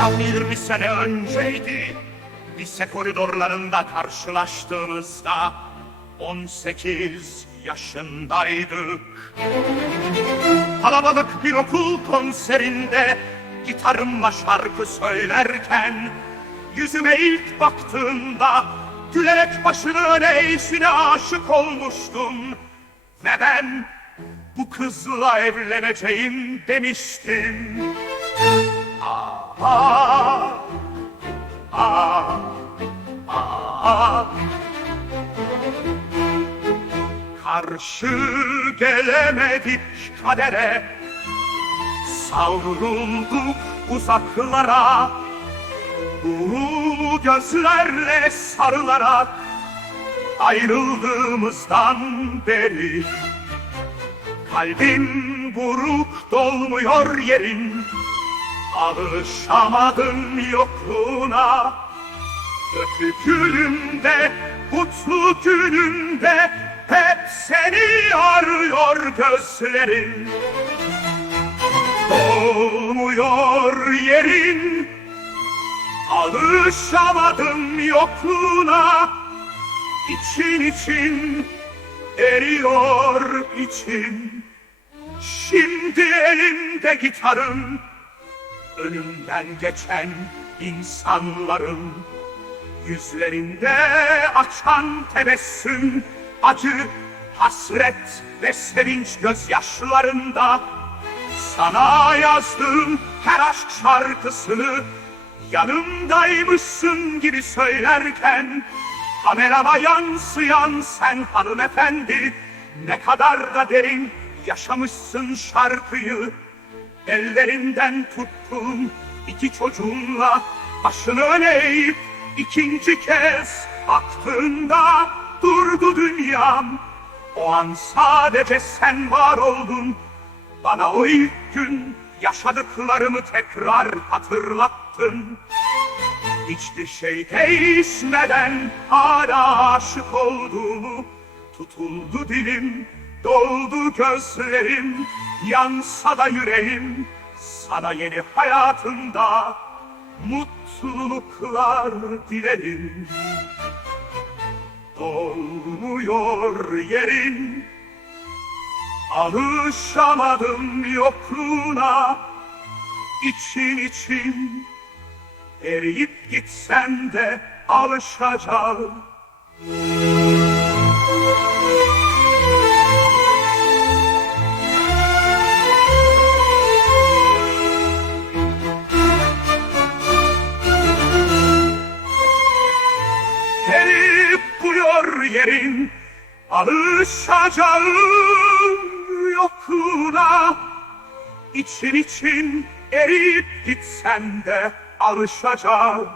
Tam 20 sene önceydi. Lise koridorlarında karşılaştığımızda 18 yaşındaydık. Kalabalık bir okul konserinde gitarımla şarkı söylerken yüzüme ilk baktığında gülerek başını öne aşık olmuştum. Ve ben bu kızla evleneceğim demiştim. Karşı gelemedik kadere. Savrulduk uzaklara. Bu gözlerle sarılarak Ayrıldığımızdan beri Kalbim buruk dolmuyor yerin Alışamadım yokluğuna. Öpücülümde, mutlu günümde Hep seni arıyor gözlerim Dolmuyor yerin. Alışamadım yokluğuna. İçin için eriyor içim Şimdi elimde gitarım Önümden geçen insanların Yüzlerinde açan tebessüm Acı, hasret ve sevinç gözyaşlarında Sana yazdığım her aşk şarkısını Yanımdaymışsın gibi söylerken Kamerama yansıyan sen hanımefendi Ne kadar da derin yaşamışsın şarkıyı Ellerinden tuttum iki çocuğunla Başını öne eğip ikinci kez baktığında Durdu dünyam. O an sadece sen var oldun. Bana o ilk gün yaşadıklarımı tekrar hatırlattın. Hiçbir şey değişmeden hala aşık olduğumu Tutuldu dilim, doldu gözlerim Yansa da yüreğim. Sana yeni hayatında Mutluluklar dilerim. Dolmuyor yerin Alışamadım yokluğuna. İçin için Eriyip gitsem de alışacağım yerin Alışacağım yokluğuna. İçin için eriyip gitsem de alışacağım